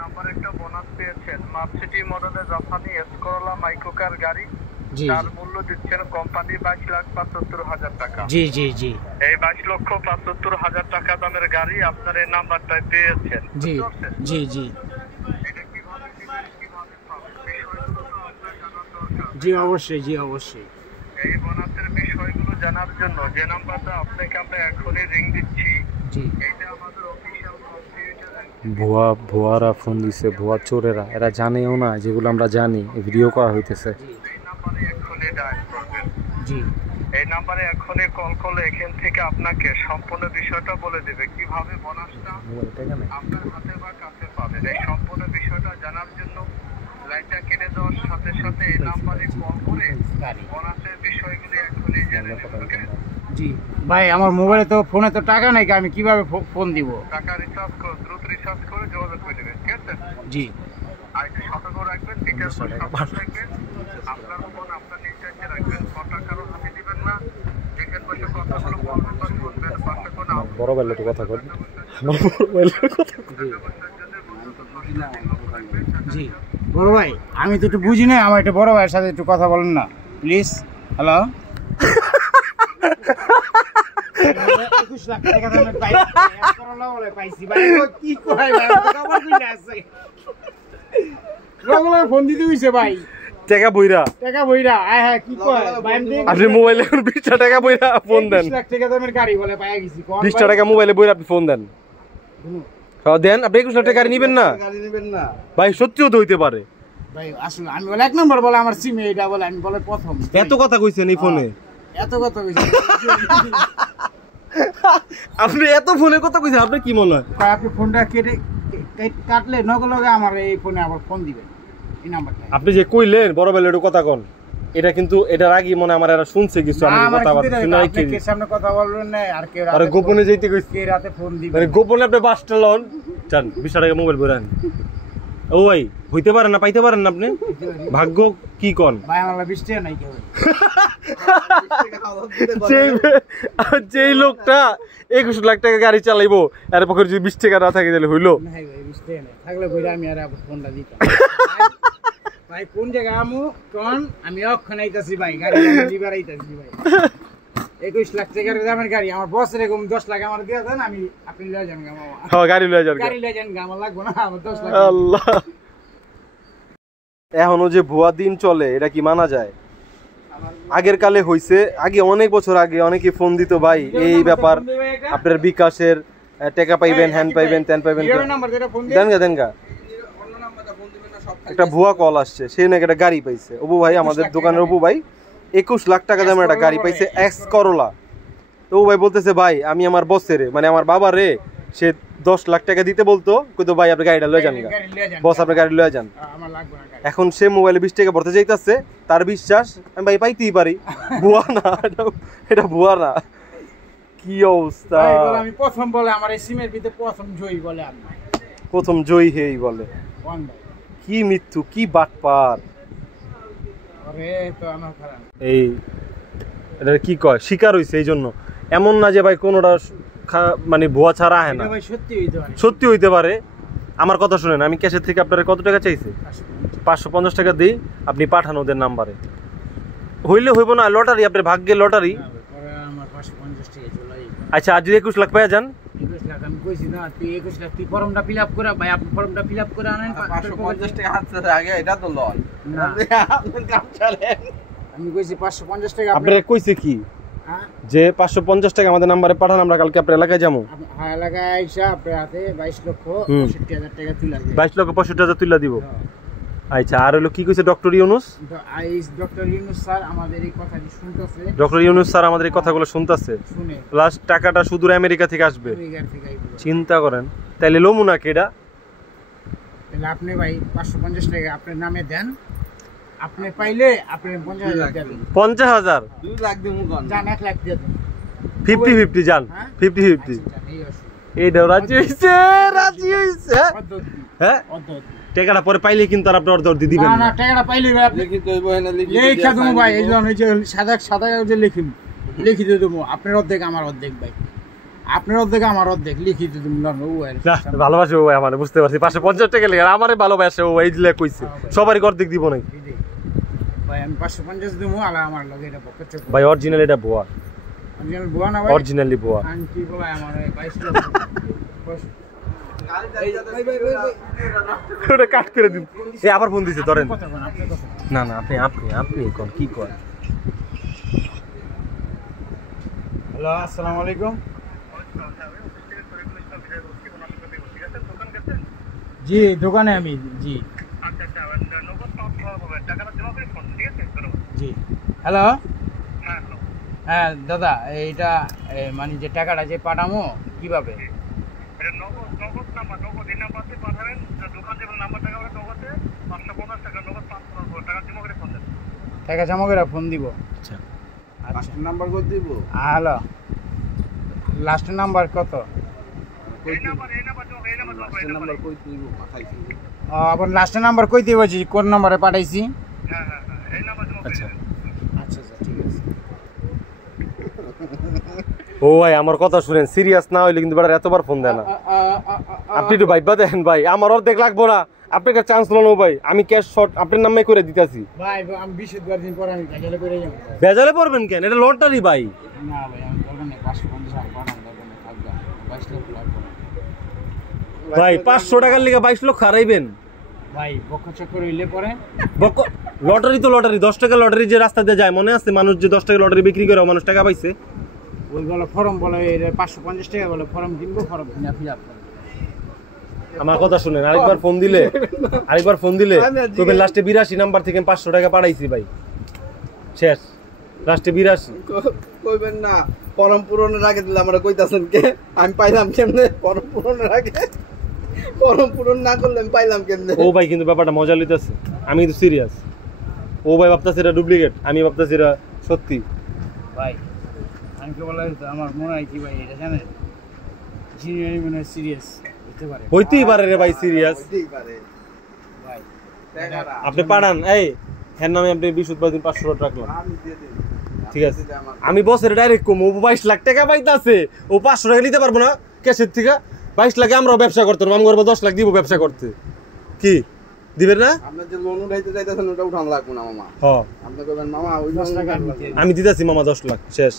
Number একটা bonus পেয়েছেন Mercedes মডেলের জাপানি এসকোলা মাইক্রোকার গাড়ি। তার মূল্য দিচ্ছেন কোম্পানি 22,75,000 টাকা। জি জি জি। এই 22,75,000 টাকা দামের গাড়ি আপনার এই নাম্বারটায় পেয়েছেন। জি জি জি জি অবশ্যই, জি অবশ্যই। এই বোনাসের বিষয়গুলো জানার জন্য যে নাম্বারটা আপনাকে আমরা এখনই রিং দিচ্ছি, জি এটা আমাদের অফিশিয়াল কম্পিউটার। ভুয়ারা ফোন দিছে, ভুয়া চোরেরা, এরা জানেও না যেগুলো আমরা জানি ভিডিও করা হইতেছে। এই নাম্বারে এখনই ডায়াল করবেন। জি এই নাম্বারে এখনই কল করলে এখান থেকে আপনাকে সম্পূর্ণ বিষয়টা বলে দেবে কিভাবে বোনাসটা আপনার হাতে বা কাছে পাবেন। এই সম্পূর্ণ বিষয়টা জানার জন্য লাইনটা কেটে দেওয়ার সাথে সাথে এই নাম্বারে কল করে বোনাসের বিষয়গুলি এখনই জেনে নেবেন। জি ভাই, আমার মোবাইলে তো ফোনে তো টাকা নাই, আমি কিভাবে ফোন দিব? টাকা রিচার্জ করে দ্রুত রিচার্জ করে যোগাযোগ করে নেবেন, ঠিক আছে? জি। আর একটু সতর্ক রাখবেন, ডিটেলস সাবধান রাখবেন। আপনার ফোন আপনার নিচে রাখবেন, ফোনটা কারো হাতে দিবেন না। যেখানে বসে কথাগুলো বলবেন বা শুনবেন, পাশে কোনো বড় ভাইয়ের একটু কথা বলবেন। বড় ভাইয়ের কথা। জি বড় ভাই, আমি তো একটু বুঝি না, আমার একটু বড় ভাইয়ের সাথে একটু কথা বলেন না প্লিজ। হ্যালো, 21 লাখ টাকা দামের পাইছি ভাই। কি কয় ভাই, ফোন দিতে হইছে ভাই। টাকা বইরা আয় হ্যাঁ, কি কয় ভাই? আপনি মোবাইলে এখন 20 টাকা বইরা ফোন দেন। 20 লাখ টাকা দামের গাড়ি বলে পাইয়া গেছি। 20 টাকা মোবাইলে বইরা আপনি ফোন দেন। দেন, আপনি 21 লাখ টাকা গাড়ি নিবেন না? ভাই সত্যিও তো হইতে পারে ভাই। আসলে আমি বলে 1 নম্বর বলে আমার সিমে এটা বলে, আমি বলে প্রথম। এত কথা কইছেন এই ফোনে? এত কথা কইছেন আপনি এত ফোনে কথা কইছেন, আপনি কি মনে হয়? আপনি ফোনটা কাটলে নগলগে আমার এই ফোনে আবার ফোন দিবেন এই নাম্বারটা। আপনি যে কইলেন বড় ভাই একটু কথা কোন, এটা কিন্তু এটার আগে মনে আমার এরা শুনছে কিছু। আমি কথা বলতে শুনে কি কে সামনে কথা বলবেন না, আর কে আরে গোপনে যাইতে কইছে, কে রাতে ফোন দিবেন মানে গোপনে আপনি বাসটা লন জান। 20 টাকা মোবাইল বইরান। ও ভাই, হইতে পারেন না, পাইতে পারেন না আপনি? ভাগ্য কি কোন ভাই, আমার 20 টাকা নাই কেউ। যেই লোকটা 21 লাখ টাকা গাড়ি চালাইবো, এর পক্ষে যদি 20 টাকা না থাকে তাহলে হইলো? নাই ভাই, 20 টাকা নাই থাকলে কইরা আমি আর ফোনটা দিতাম। ভাই কোন জায়গা আমু কোন, আমি অক্ষণ আইতাছি ভাই, গাড়ি লিভার আইতাছি ভাই। 21 লাখ টাকার দামের গাড়ি আমার বস এরকম 10 লাখ আমার দিয়া দেন, আমি আপনি লয়ে যান গা মামা। হ্যাঁ, গাড়ি লয়ে যান, আমার লাগবে না, আমার 10 লাখ। আল্লাহ, এখনো যে ভুয়া দিন চলে, এটা কি মানা যায়? আগের কালে হইছে, আগে অনেক বছর আগে অনেকে ফোন দিত, ভাই এই ব্যাপার, আপনার বিকাশের টাকা পাইবেন, হ্যান্ড পাইবেন, ত্যান পাইবেন, দেন গা। একটা ভুয়া কল আসছে, সে নাকি একটা গাড়ি পাইছে। অপু ভাই, আমাদের দোকানের অপু ভাই 21 লাখ টাকা দামের একটা গাড়ি পাইছে, এক্স করোলা। তো ও ভাই বলতেছে, ভাই আমি আমার বসের মানে আমার বাবার রে, সে 10 লাখ টাকা দিতে বলতো, কইতো ভাই আপনি গাড়িটা লয়ে যান, বস আপনি গাড়ি লয়ে যান। এখন সে মোবাইলে 20 টাকা ভরতে চাইতেছে, তার বিশ্বাস আমি ভাই পাইতেই পারি, ভুয়া না, এটা ভুয়া না। কি অবস্থা! আমি প্রথম বলে আমার এই সিমের ভিতরে প্রথম জয়ী বলে, আমি প্রথম জয়ী হেই বলে। কি মৃত্যু, কি বাটপার! এই এটা কি কয়, শিকার হইছে এই জন্য। এমন না যে ভাই কোনোটা মানে ভুয়া ছাড়া আহে না, সত্যি হইতে পারে। আমার কথা শুনেন, আমি ক্যাশের থেকে আপনার কত টাকা চাইছি? 550 টাকা দিই, আপনি পাঠান ওদের নাম্বারে। হইলে হইব না, লটারি, আপনার ভাগ্যের লটারি। আচ্ছা, আজ যদি 21 লাখ পেয়ে যান, 21 লাখ আমি কইছি না, তুই 21 লাখ তুই ফর্মটা ফিল আপ করে, ভাই আপনি ফর্মটা ফিল আপ করে আনেন। 550 টাকা হাত থেকে আগে এটা তো লন না, আপনি কাম চালেন। আমি কইছি 550 টাকা। আপনারা কইছে কি যে 550 টাকা আমাদের নাম্বারে পাঠান, আমরা কালকে আপনার এলাকায় যাবো। হ্যাঁ, এলাকায় আইসা আপনার হাতে 22,65,000 টাকা তুলে দিব। 22,65,000 তুলে দিব। আচ্ছা, আর হলো কি কইছে doctor Yunus? Doctor Yunus sir আমাদের এই কথাটি শুনতেছে। ডক্টর ইউনুস স্যার আমাদের এই কথাগুলো শুনতেছে, প্লাস টাকাটা সুদূর আমেরিকা থেকে আসবে। চিন্তা করেন, তাইলে লমুনা কেডা? তাহলে আপনি ভাই 550 টাকা আপনার নামে দেন, আপনি পাইলে আপনি 50,000 দেবেন। 50,000? 2 লাখ দিমু কোন জান, 1 লাখ দিয়ে দেন। 50-50 জান, 50-50। এইটা রাজি হইছে, হ্যাঁ। টাকাটা পরে পাইলে কিন্তু আর আপনি অর্ধ দিবেন না। না, টাকাটা পাইলে ভাই আপনি লিখি দেব, না লিখা দেবো ভাই। এই যে সাদা যে লিখি দিয়ে দেবো, আপনার অর্ধেক আমার অর্ধেক ভাই। আপনার অর্ধেক আমার অর্ধেক লিখিত তুমি না না ভালোবাসে ও ভাই আমার বুঝতে পারছি 550 টাকা লেগে আর আমারে ভালোবাসে ও এই দিলে কইছে সবারই অর্ধেক দিব নাকি ভাই আমি 550 দেবো আর আমার লগে এটা পকেট চেক ভাই অরিজিনাল এটা বোয়া অরিজিনাল বুয়া না ভাই অরিজিনালি বোয়া আন্টি ভাই আমার 22 লক্ষ ওটা কাট করে দিন এই আবার ফোন দিছে ধরেন কথা বলেন আপনি কথা না না আপনি কোন কি কয় হ্যালো আসসালামু আলাইকুম জি দোকানে আমি জি জি হ্যালো হ্যাঁ দাদা এইটা মানে যে টাকাটা যে পাঠামো কিভাবে টাকা জমা করে ফোন দিব আচ্ছা লাস্ট নাম্বার কত দিব হ্যালো লাস্ট নাম্বার কত আবার লাস্ট নাম্বার কই দিব জি কোন নম্বরে পাঠাইছি আচ্ছা আচ্ছা আচ্ছা ঠিক আছে ও ভাই আমার কথা শুনেন সিরিয়াস না হইলে কিন্তু বেটার এতবার ফোন দেয় না আপনি একটু ভাইবা দেখেন ভাই আমার অর্ধেক লাগবো না আপনি একটা চান্স লন ভাই আমি ক্যাশ শর্ট আপনার নামে করে দিতেছি ভাই আমি 20 দিন পর আমি ভেজালে করে যাব বেজালে পড়বেন কেন এটা লটারি ভাই না ভাই আমি দরকার নেই 550 টাকা পাঠান দরকার নেই থাকবা 22 লক্ষ লাগবে ভাই 500 টাকার লিগে 22 লক্ষ হারাইবেন ভাই বক্ক চেক করে হইলে পরে লটারি তো লটারি 10 টাকা লটারি যে রাস্তা দিয়ে যায় মনে আছে মানুষ যে 10 টাকা লটারি বিক্রি করে মানুষ টাকা পাইছে ওই বলে ফর্ম বলে 550 টাকা বলে ফর্ম কিনবো ফর্ম কিনে ফিল আপ আমার কথা শুনেন আরেকবার ফোন দিলে তবে লাস্টে 82 নাম্বার থেকে 500 টাকা পাঠাইছি ভাই শেষ লাস্টে 82 কইবেন না ফর্ম পূরণের আগে দিলে আমরা কইতাছেন কে আমি পাইলাম কেমনে ফর্ম পূরণের আগে ফর্ম পূরণ না করলে আমি পাইলাম কেমনে ও ভাই কিন্তু ব্যাপারটা মজা লইতেছে আমি কিন্তু সিরিয়াস ও ভাই ভাবতাছে এটা ডুপ্লিকেট আমি ভাবতাছি এটা সত্যি ভাই আমি কে বলে আমার মনে হয় কি ভাই এটা জানেন জিনিয়ারি মনে হয় সিরিয়াস হতে পারে হইতেই পারে রে ভাই সিরিয়াস হইতেই পারে ভাই টাকাটা আপনি পাঠান এই হ্যাঁ নামে আপনি 20 দিন 500 টাকা রাখলাম আমি দিয়ে দিই ঠিক আছে আমি বছরে ডাইরেক্ট কম ও 22 লাখ টাকা পাইতাছে ও 500 টাকা নিতে পারবো না ক্যাশের থেকে 22 লাখে আমরাও ব্যবসা করতে আমি করবো 10 লাখ দিব ব্যবসা করতে কি দিবেন না আপনি যে লোন উঠাইতে চাইতেছেন ওটা উঠান লাগবো না মামা হ্যাঁ আপনি কইবেন মামা ওই 10 টাকা আমি দিতেছি মামা 10 লাখ শেষ